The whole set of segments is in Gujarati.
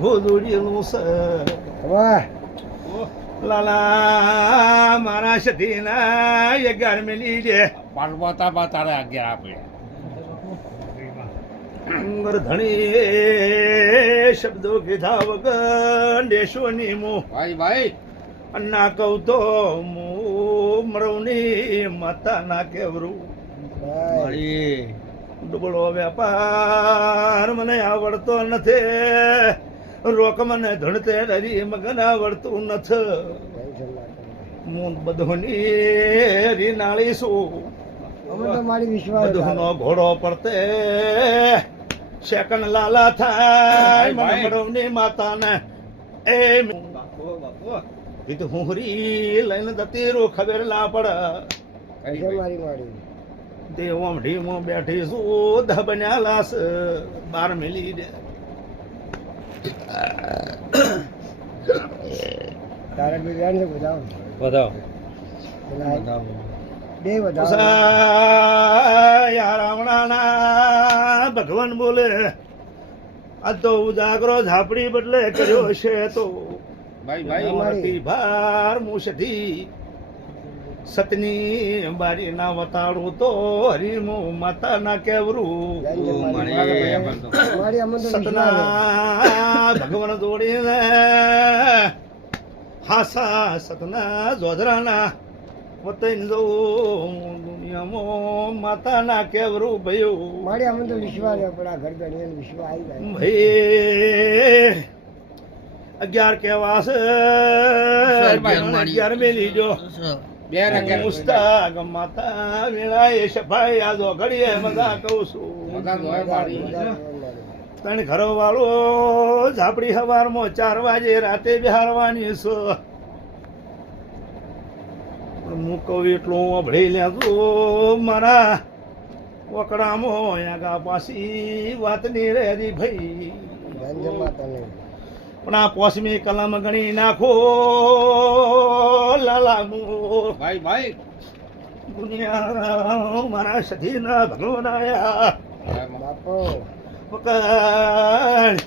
ગોદોડેલું છે વાહ લાલા મારા સતીના અગિયાર મિલી દે પાર્વતા બા તારે આજ્ઞા આપે. ધણી શબ્દો કીધા વગર દેશો ભાઈ ભાઈ. અન્ના કહું તો મરવની માતા ના કેવરું ડુબળો વેપાર મને આવડતો નથી. રોક ને ધણતે ડરી મગન આવડતું નથી. ના. હું બધોની તો બધોનો ઘોડો પડતે સેકન્ડ લાલા થાય. મરવની માતાને. એ કીધું હું હરી લઈને દતી રો ખબર ના પડે. મારી મારી? દેવમ ઢીમો બેઠી ધ બન્યા લાસ બાર મિલી દે. તારા બિરયાની છે બધાઓ. બે બધાઓ. ભગવાન બોલે આ તો ઉજાગરો ઝાપડી બદલે કર્યો છે તો. ભાઈ ભાઈ. ભાર મુસથી સતની બારી ના વતાડું તો હરીમું માતા ના કેવરું. સતના ભગવાન દોડીને હાસા સતના જોધરાના વતન જવું દુનિયામાં માતાના કેવરું ભયું. મારી અમે તો વિશ્વાસ આપણા ઘર ઘણી વિશ્વાસ આવી જાય. ભાઈ અગિયાર કેવા છે અગિયાર મેલી જો. મુસ્તાક માતા વેળાએ સફાઈ આજો ઘડીએ મજા કહું છું. મજા જોય મારી તણ ઘરો વાળો ઝાપડી હવારમાં ચાર વાગે રાતે બિહારવાની છે. હું કહું એટલું અભળી લેતું મારા વકડામાં આગા પાછી વાતની રેરી ભાઈ. પણ આ પોસમી કલમ ગણી નાખો. લાલા ભાઈ ભાઈ. દુનિયા મારા સધીના ભગવાન પકડ.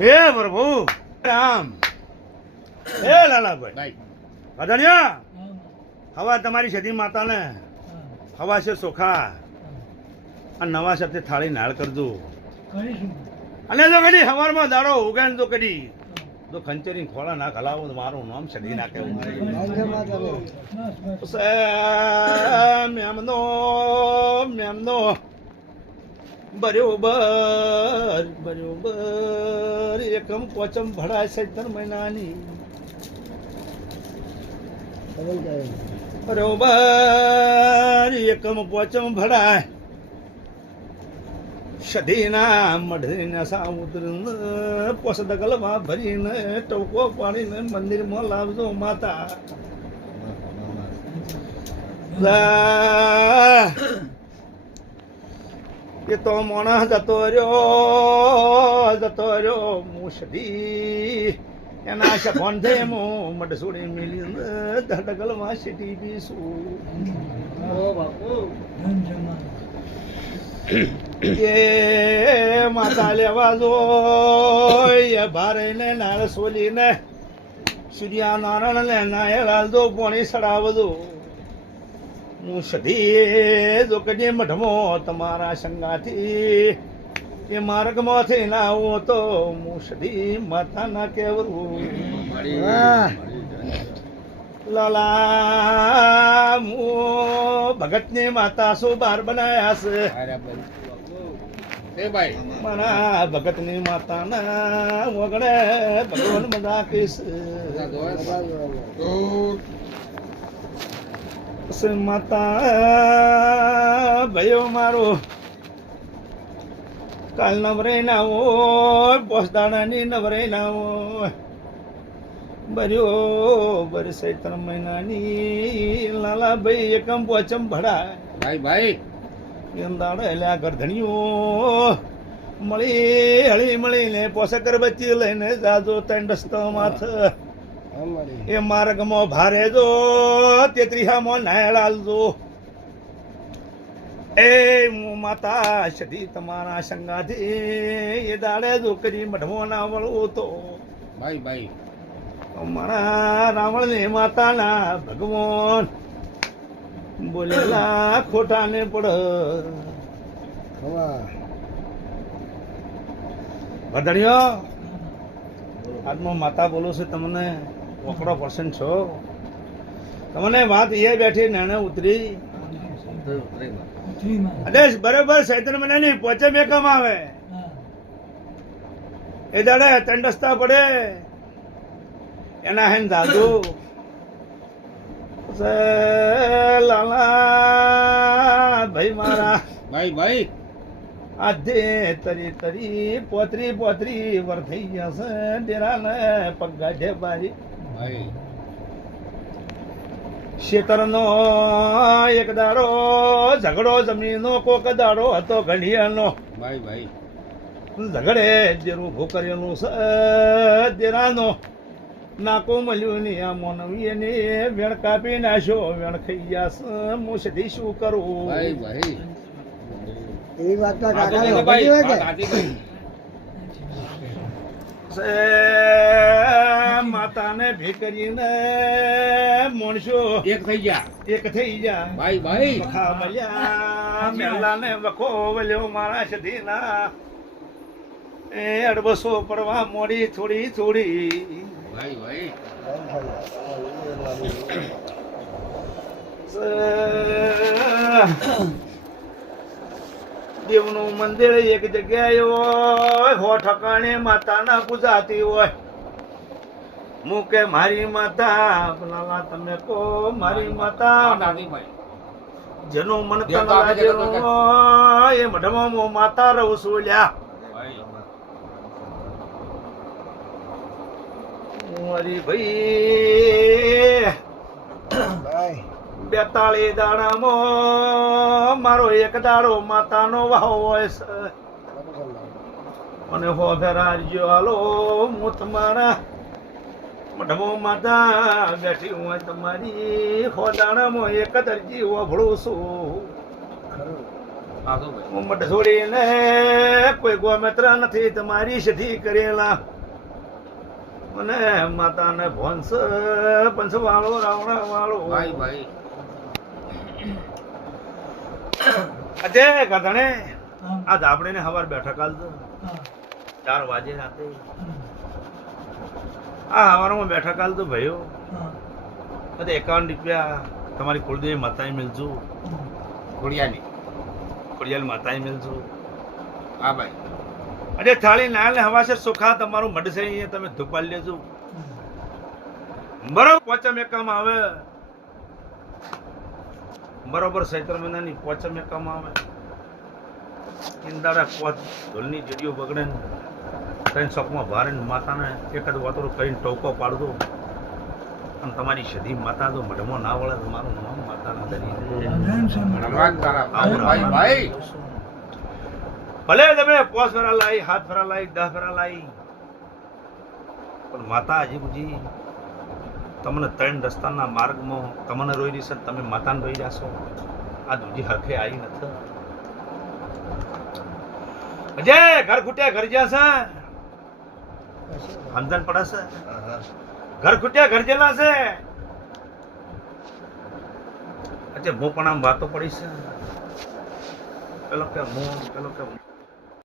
હે પ્રભુ રામ. હે લાલાભાઈ. અદાણ્યા હવા તમારી સધી માતાને. હવા છે સોખા. અને નવા શબ્દે થાળી નાળ કરજો. અને તો કદી સવારમાં દાડો ઉગાડ તો કદી તો ખંચેરી ખોળા ના ખલાવો મારું નામ સડી નાખે મેમનો મેમનો બરોબર બરોબર, એકમ પોચમ ભડાય ત્રણ મહિનાની. બરોબર, એકમ પોચમ ભડાય. સધીના મઢીને સામુદ્ર પોસ દગલમાં ભરીને ટોકો પાડીને મંદિરમાં લાવજો માતા એ તો મોણા જતો રહ્યો જતો રહ્યો મુસડી એના શફોન થઈ હું મડસુડી મિલી ધડગલમાં સીટી પીશું એ માતા લેવા જો એ ભારે ને નાળ સોલી ને સૂર્યા નારાયણ ને નાયળા જો કદી મઢમો તમારા સંગાથી એ માર્ગમાંથી ના આવું તો હું સધી માથા ના કેવરું લાલા હું ભગતની માતા શું બાર બનાયા છે. અરે ભાઈ એ ભાઈ. મારા ભગતની માતાના વગડે ભગવાન કહીશ બધા જોડે. માતા ભયો મારો. કાલ નવરે ના હોય પોસદાણાની નવરે ના હોય. બર્યો વરસે ત્રણ મહિનાની લાલા ભાઈ એકમ પોચમ ભડાય. ભાઈ ભાઈ. એમદાડ દાડે એલા ગરધણીઓ મળી હળી મળીને પોસકર બચી લઈને જાજો તંડસ્તો માથ એ માર્ગમાં ભારે જો તેત્રીહામાં નાયળ આલજો. એ હું માતા સધી તમારા સંગાથી એ દાડે જો કરી મઢમો ના વળવું તો. ભાઈ ભાઈ. મારા રાવણ ને માતાના ભગવાન બોલેલા ખોટા ને પડ વાહ આજમાં માતા બોલો છે તમને ઓકડો પર્સન્ટ છો. તમને વાત એ બેઠી નાણે ઉતરી. અરે બરોબર સૈતન મને નહીં પોચે મેકમ આવે. એ દાડે તંડસ્તા પડે. એના હેન દાદુ લાલા ભાઈ મારા. ભાઈ ભાઈ. આજે તરી તરી પોતરી પોતરી વર થઈ ગયા છે ડેરા ને પગ છે બારી ભાઈ. શેતરનો એક દાડો ઝઘડો જમીનનો કોક દાડો હતો ઘડિયાનો ભાઈ ભાઈ. ઝઘડે જેરું ભૂકરેલું છે દેરાનો નાકો મળ્યું ને આ મોનવીએ ને વેણ કાપી નાખ્યો. વેણ ખાઈ ગયા છે શું કરું? ભાઈ ભાઈ. એવી વાત તો ભાઈ માતાને ભીકરીને એક થઈ ગયા. એક થઈ ગયા. ભાઈ ભાઈ. વખા મળ્યા મેલાને વખો વલ્યો મારા સધીના. એ અડબસો પડવા મોડી થોડી થોડી. ભાઈ ભાઈ. દેવનું મંદિર એક જગ્યાએ હોય હો ઠકાણે માતાના પૂજાતી હોય. હું કે મારી માતા લાલા તમે કો મારી માતા. જેનું મન તન હોય એ મઢમાં માતા રહું છું લ્યા ભાઈ મારી ભાઈ. બેતાળી દાડામાં મારો એક દાડો માતાનો વાહ હોય અને હો ફેરારજો હાલો હું તમારા મઢમો માતા બેઠી હું તમારી. હો દાણામાં એક દરજી વભળું છું. હું મઢ છોડીને કોઈ ગોમેત્ર નથી તમારી સધી કરેલા. મને માતાને ભોંસ પંચ વાળો રાવણા વાળો ભાઈ ભાઈ. અજય ગધણે આ ધાબડે ને હવાર બેઠક આલતો ચાર વાગે રાતે. આ હવારમાં બેઠક આલતો ભાઈઓ બધા એકાવન રૂપિયા તમારી કુળદેવી માતાએ મિલજો. ઘોડિયાની ખોડિયાલ માતાએ મિલજો. હા ભાઈ. અરે થાળી નાલ ને હવાસર સુખા તમારું મઢશે અહીંયા તમે ધુપાડી લેજો. બરોબર પોચમ એકમ આવે. બરોબર સૈત્ર મહિનાની પોચમ એકમ આવે. ઇંદાડા પોચ ઢોલની જડીઓ બગડે ને ત્રણ શોકમાં ભારે માતાને એક જ વાતરો કરીને ટોકો પાડતો અને તમારી સધી માતા તો મઢમાં ના વળે તો મારું નામ માતાના દરી ભગવાન તારા ભાઈ ભાઈ ભલે તમે પોસ ફેરા લાવી હાથ ફેરા લાવી દસ ફેરા લાવી પણ માતા હજી બુજી તમને ત્રણ રસ્તાના માર્ગમાં તમને રોઈ રહી છે તમે માતાને રોઈ જશો. આ દૂજી હરખે આવી નથી. અજય, ઘર ખૂટ્યા ઘર જ્યાં છે? સમજણ પડે છે? ઘર ખૂટ્યા ઘર જેલા છે? અચ્છા હું પણ આમ વાતો પડી છે. પેલો કે હું પેલો કે.